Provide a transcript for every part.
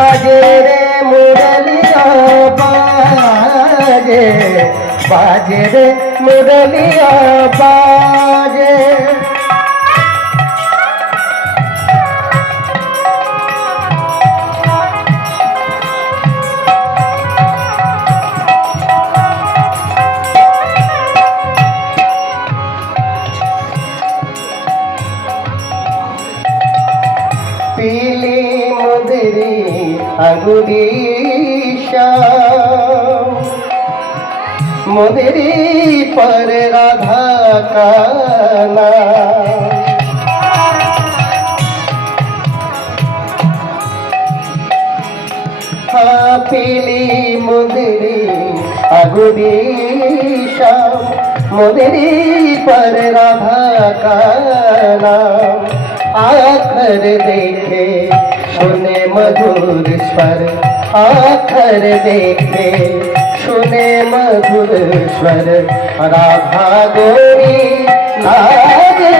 बजे रे मुरलिया बाजे बजे रे मुरलिया बाजे। पीली তেরে আগুরি মোদেরি পর রাধা কানা পিলি মোদেরি আগুরি শ্যাম পর রাধা কানা আখর দেখে मधुर स्वर आखर देखे सुने मधुर स्वर राधा गोरी, लागे,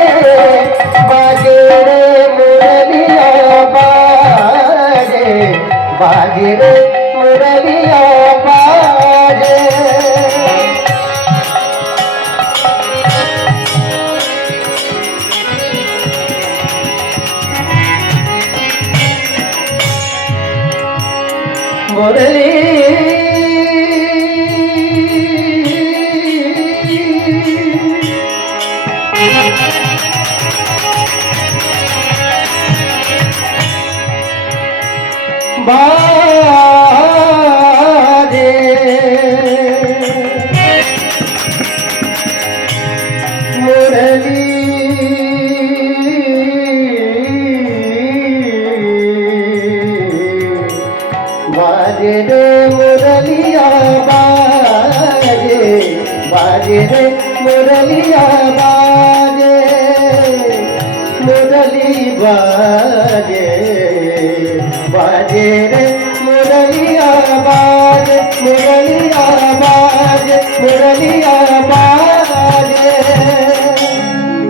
बाजे रे मुरलिया, बाजे बाजे रे मुरलिया। করলে বা बाजे रे मुरलिया बाजे बाजे रे मुरलिया बाजे मुरली बाजे बाजे रे मुरलिया बाजे मुरलिया बाजे मुरलिया बाजे।